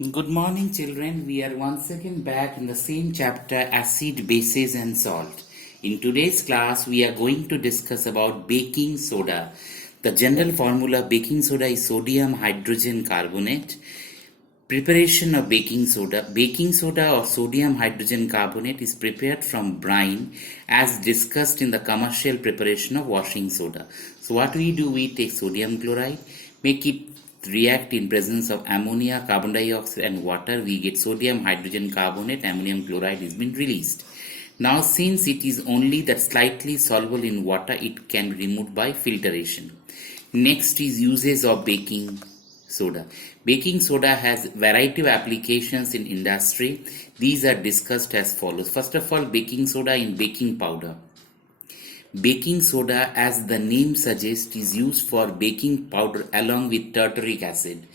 Good morning, children. We are once again back in the same chapter, acid, bases, and salt. In today's class, we are going to discuss about baking soda. The general formula of baking soda is sodium hydrogen carbonate. Preparation of baking soda. Baking soda or sodium hydrogen carbonate is prepared from brine as discussed in the commercial preparation of washing soda. So what we do, we take sodium chloride, make it react in presence of ammonia, carbon dioxide and water. We get sodium hydrogen carbonate, ammonium chloride is been released. Now since it is only that slightly soluble in water, it can be removed by filtration. Next is uses of baking soda. Baking soda has variety of applications in industry. These are discussed as follows. First of all, baking soda in baking powder. Baking soda, as the name suggests, is used for baking powder along with tartaric acid.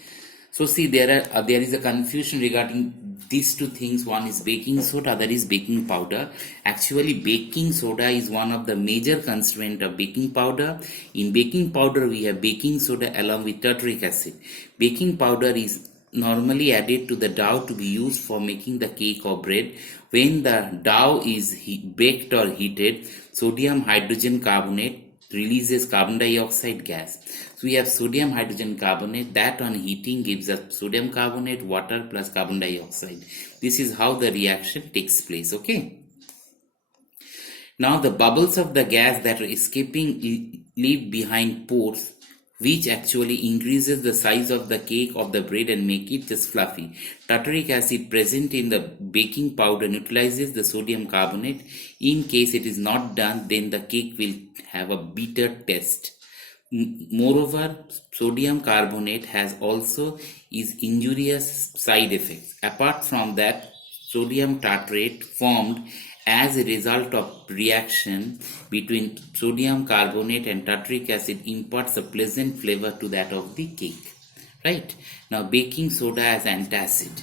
So see, there is a confusion regarding these two things. One is baking soda, other is baking powder. Actually, baking soda is one of the major constituent of baking powder. In baking powder, we have baking soda along with tartaric acid. Baking powder is normally added to the dough to be used for making the cake or bread. When the dough is baked or heated, sodium hydrogen carbonate releases carbon dioxide gas. So we have sodium hydrogen carbonate that on heating gives us sodium carbonate, water plus carbon dioxide. This is how the reaction takes place. Okay. Now the bubbles of the gas that are escaping leave behind pores, which actually increases the size of the cake of the bread and make it just fluffy. Tartaric acid present in the baking powder neutralizes the sodium carbonate. In case it is not done, then the cake will have a bitter taste. Moreover, sodium carbonate has also is injurious side effects. Apart from that, sodium tartrate formed as a result of reaction between sodium carbonate and tartaric acid imparts a pleasant flavor to that of the cake. Right? Now, baking soda as antacid.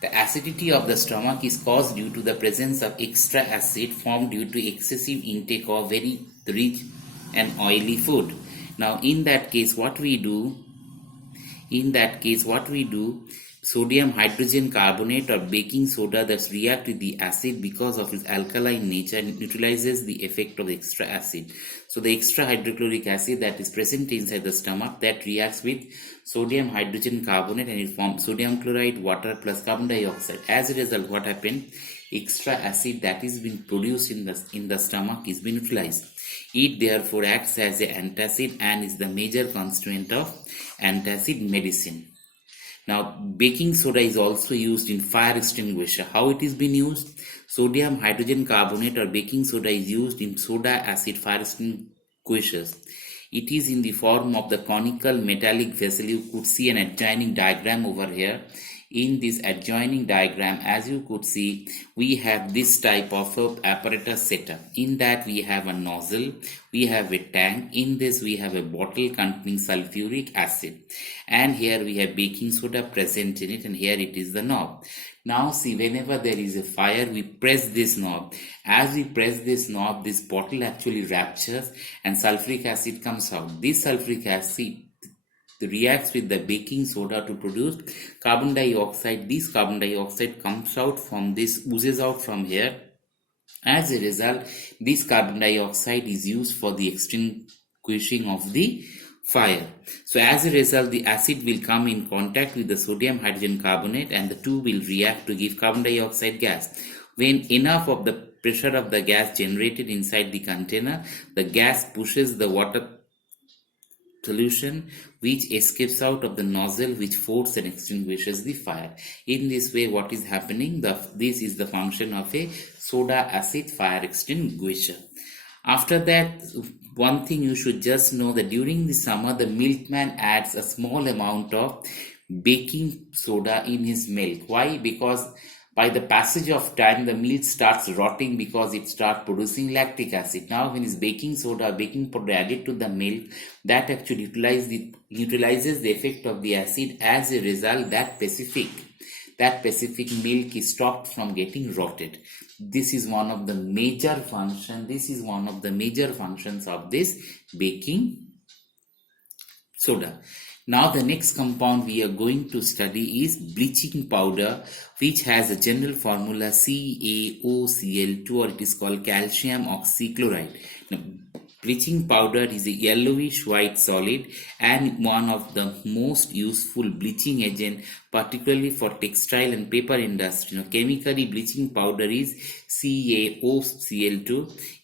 The acidity of the stomach is caused due to the presence of extra acid formed due to excessive intake of very rich and oily food. Now, in that case, what we do, sodium hydrogen carbonate or baking soda that react with the acid because of its alkaline nature and neutralizes the effect of the extra acid. So the extra hydrochloric acid that is present inside the stomach that reacts with sodium hydrogen carbonate and it forms sodium chloride, water plus carbon dioxide. As a result, what happened? Extra acid that is being produced in the stomach is being neutralized. It therefore acts as an antacid and is the major constituent of antacid medicine. Now, baking soda is also used in fire extinguisher. How it is being used? Sodium hydrogen carbonate or baking soda is used in soda acid fire extinguishers. It is in the form of the conical metallic vessel. You could see an adjoining diagram over here. In this adjoining diagram, as you could see, we have this type of apparatus setup. In that we have a nozzle, we have a tank. In this we have a bottle containing sulfuric acid, and here we have baking soda present in it, and here it is the knob. Now see, whenever there is a fire, we press this knob. As we press this knob, this bottle actually ruptures and sulfuric acid comes out. This sulfuric acid reacts with the baking soda to produce carbon dioxide. This carbon dioxide comes out from this, oozes out from here. As a result, this carbon dioxide is used for the extinguishing of the fire. So as a result, the acid will come in contact with the sodium hydrogen carbonate and the two will react to give carbon dioxide gas. When enough of the pressure of the gas generated inside the container, the gas pushes the water solution which escapes out of the nozzle, which forces and extinguishes the fire. In this way, what is happening? This is the function of a soda acid fire extinguisher. After that, one thing you should just know that during the summer, the milkman adds a small amount of baking soda in his milk. Why? Because by the passage of time, the milk starts rotting because it starts producing lactic acid. Now, when it's baking soda, baking powder added to the milk, that actually neutralizes the effect of the acid. As a result, that specific milk is stopped from getting rotted. This is one of the major functions of this baking soda. Now the next compound we are going to study is bleaching powder, which has a general formula CaOCl2, or it is called calcium oxychloride. Now, bleaching powder is a yellowish white solid and one of the most useful bleaching agent, particularly for textile and paper industry. Now, chemically, bleaching powder is CaOCl2.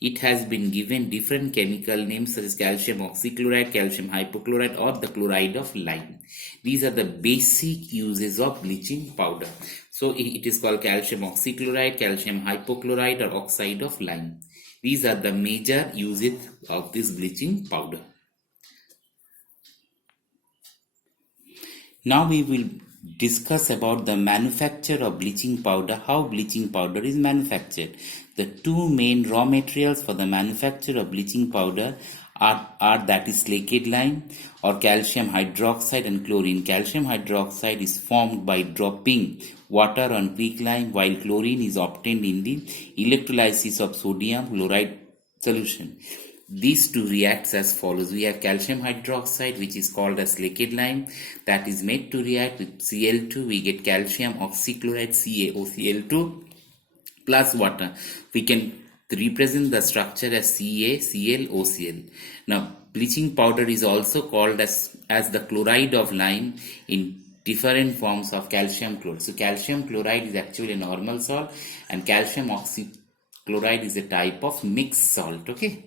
It has been given different chemical names such as calcium oxychloride, calcium hypochlorite, or the chloride of lime. These are the basic uses of bleaching powder. So it is called calcium oxychloride, calcium hypochlorite, or oxide of lime. These are the major uses of this bleaching powder. Now we will discuss about the manufacture of bleaching powder, how bleaching powder is manufactured. The two main raw materials for the manufacture of bleaching powder are that is slaked lime or calcium hydroxide and chlorine. Calcium hydroxide is formed by dropping water on quicklime, while chlorine is obtained in the electrolysis of sodium chloride solution. These two reacts as follows. We have calcium hydroxide, which is called as slaked lime, that is made to react with Cl2. We get calcium oxychloride, CaOCl2 plus water. We can represent the structure as CaClOCl. Now, bleaching powder is also called as the chloride of lime in different forms of calcium chloride. So, calcium chloride is actually a normal salt, and calcium oxychloride is a type of mixed salt. Okay.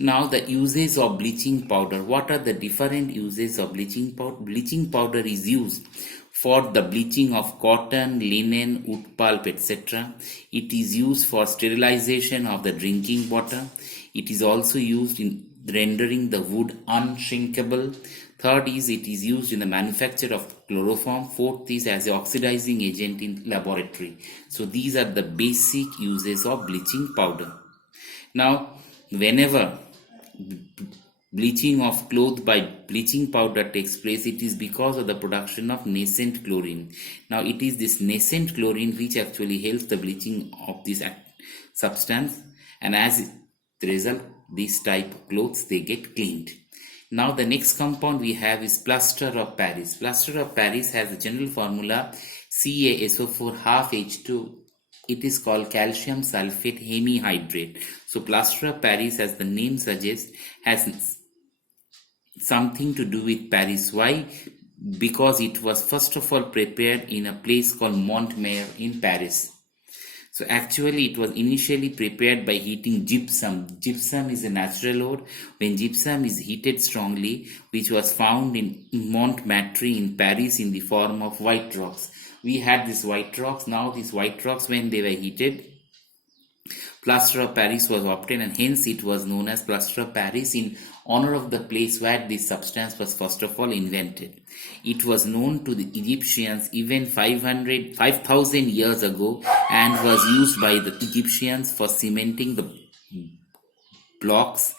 Now the uses of bleaching powder. What are the different uses of bleaching powder? Bleaching powder is used for the bleaching of cotton, linen, wood pulp, etc. It is used for sterilization of the drinking water. It is also used in rendering the wood unshrinkable. Third is it is used in the manufacture of chloroform. Fourth is as an oxidizing agent in laboratory. So these are the basic uses of bleaching powder. Now, whenever bleaching of clothes by bleaching powder takes place, it is because of the production of nascent chlorine. Now, it is this nascent chlorine which actually helps the bleaching of this substance, and as the result, this type of clothes, they get cleaned. Now, the next compound we have is plaster of Paris. Plaster of Paris has a general formula CaSO4 half H2. It is called calcium sulfate hemihydrate. So plaster of Paris, as the name suggests, has something to do with Paris. Why? Because it was first of all prepared in a place called Montmayor in Paris. So actually it was initially prepared by heating gypsum. Gypsum is a natural ore. When gypsum is heated strongly, which was found in Montmartre in Paris in the form of white rocks. We had these white rocks. Now these white rocks, when they were heated, plaster of Paris was obtained, and hence it was known as plaster of Paris in honor of the place where this substance was first of all invented. It was known to the Egyptians even 5,000 years ago, and was used by the Egyptians for cementing the blocks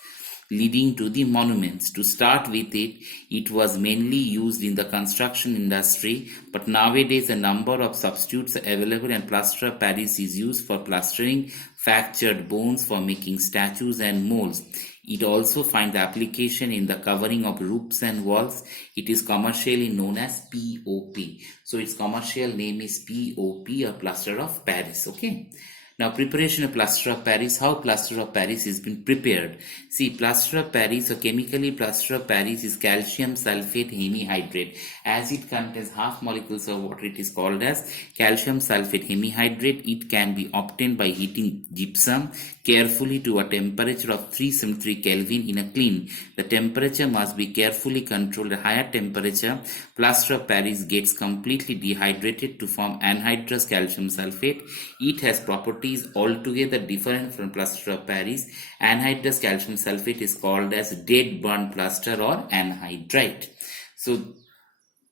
leading to the monuments. To start with it was mainly used in the construction industry, but nowadays a number of substitutes are available, and plaster of Paris is used for plastering fractured bones, for making statues and molds. It also finds application in the covering of roofs and walls. It is commercially known as POP. So its commercial name is POP, or plaster of Paris. Okay. Now, preparation of plaster of Paris. How plaster of Paris has been prepared? See, plaster of Paris, or chemically plaster of Paris, is calcium sulfate hemihydrate. As it contains half molecules of water, it is called as calcium sulfate hemihydrate. It can be obtained by heating gypsum carefully to a temperature of 373 Kelvin in a kiln. The temperature must be carefully controlled. At higher temperature, plaster of Paris gets completely dehydrated to form anhydrous calcium sulfate. It has properties altogether different from plaster of Paris. Anhydrous calcium sulfate is called as dead burnt plaster or anhydrite. So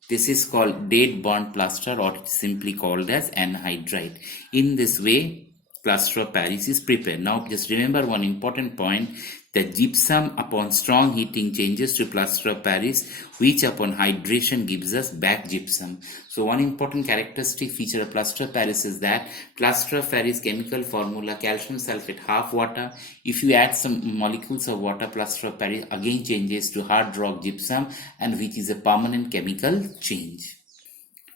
this is called dead burnt plaster, or it is simply called as anhydrite. In this way, plaster of Paris is prepared. Now just remember one important point. The gypsum upon strong heating changes to plaster of Paris, which upon hydration gives us back gypsum. So one important characteristic feature of plaster of Paris is that plaster of Paris chemical formula calcium sulfate half water. If you add some molecules of water, plaster of Paris again changes to hard rock gypsum, and which is a permanent chemical change.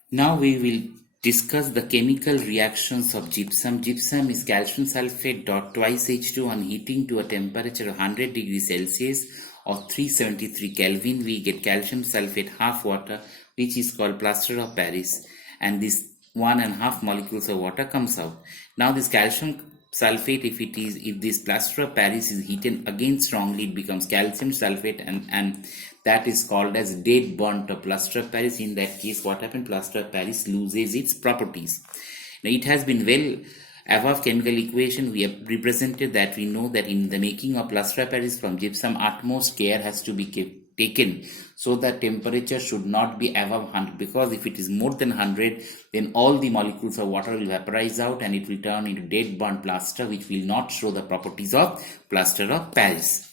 Now we will discuss the chemical reactions of gypsum. Gypsum is calcium sulfate dot twice H2 on heating to a temperature of 100 degrees Celsius or 373 Kelvin. We get calcium sulfate half water, which is called plaster of Paris, and this 1.5 molecules of water comes out. Now this calcium sulfate, if this plaster of Paris is heated again strongly, it becomes calcium sulfate, and that is called as dead bond of plaster of Paris. In that case, what happened? Plaster of Paris loses its properties. Now it has been well above chemical equation. We have represented that. We know that in the making of plaster of Paris from gypsum, utmost care has to be taken so that temperature should not be above 100, because if it is more than 100, then all the molecules of water will vaporize out and it will turn into dead bond plaster, which will not show the properties of plaster of Paris.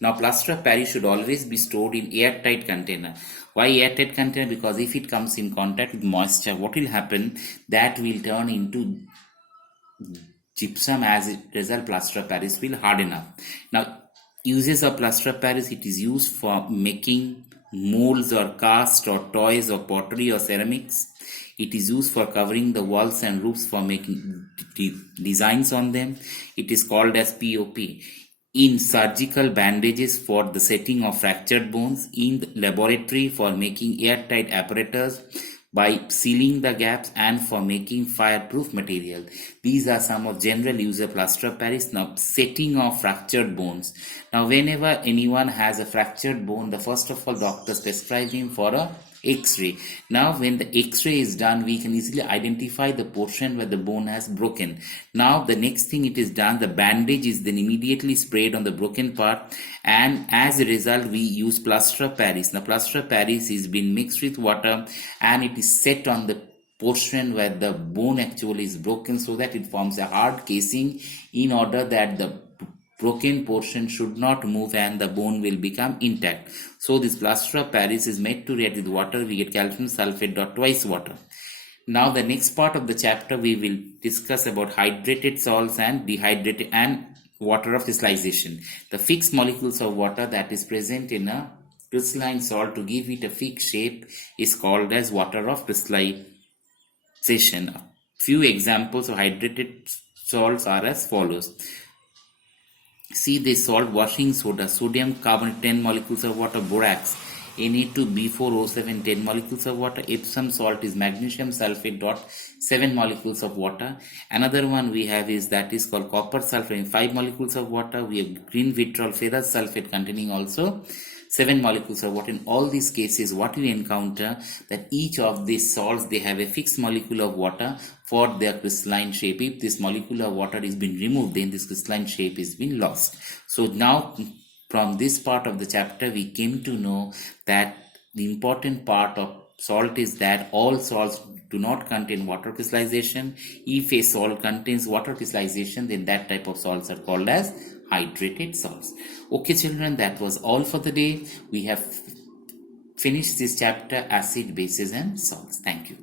Now plaster of Paris should always be stored in airtight container. Why airtight container? Because if it comes in contact with moisture, what will happen? That will turn into gypsum. As a result, plaster of Paris will harden up. Now uses of plaster of Paris: it is used for making molds or cast or toys or pottery or ceramics. It is used for covering the walls and roofs for making designs on them. It is called as POP. In surgical bandages for the setting of fractured bones, in the laboratory for making airtight apparatus by sealing the gaps, and for making fireproof material. These are some of general use of plaster of Paris. Now, setting of fractured bones. Now, whenever anyone has a fractured bone, the first of all doctors prescribe him for a X-ray. Now when the X-ray is done, we can easily identify the portion where the bone has broken. Now the next thing it is done, the bandage is then immediately sprayed on the broken part, and as a result we use plaster of Paris. Now plaster of Paris is been mixed with water and it is set on the portion where the bone actually is broken, so that it forms a hard casing in order that the broken portion should not move and the bone will become intact. So this plaster of Paris is made to react with water. We get calcium sulfate dot twice water. Now the next part of the chapter we will discuss about hydrated salts and dehydrated and water of crystallization. The fixed molecules of water that is present in a crystalline salt to give it a fixed shape is called as water of crystallization. A few examples of hydrated salts are as follows. See this salt: washing soda, sodium carbonate 10 molecules of water, borax, Na2B4O7 10 molecules of water. Epsom salt is magnesium sulfate dot 7 molecules of water. Another one we have is that is called copper sulfate, 5 molecules of water. We have green vitriol ferrous sulfate containing also 7 molecules of water. In all these cases, what we encounter that each of these salts, they have a fixed molecule of water for their crystalline shape. If this molecule of water is been removed, then this crystalline shape is been lost. So now from this part of the chapter we came to know that the important part of salt is that all salts do not contain water crystallization. If a salt contains water crystallization, then that type of salts are called as hydrated salts. Okay children, that was all for the day. We have finished this chapter, acid, bases and salts. Thank you.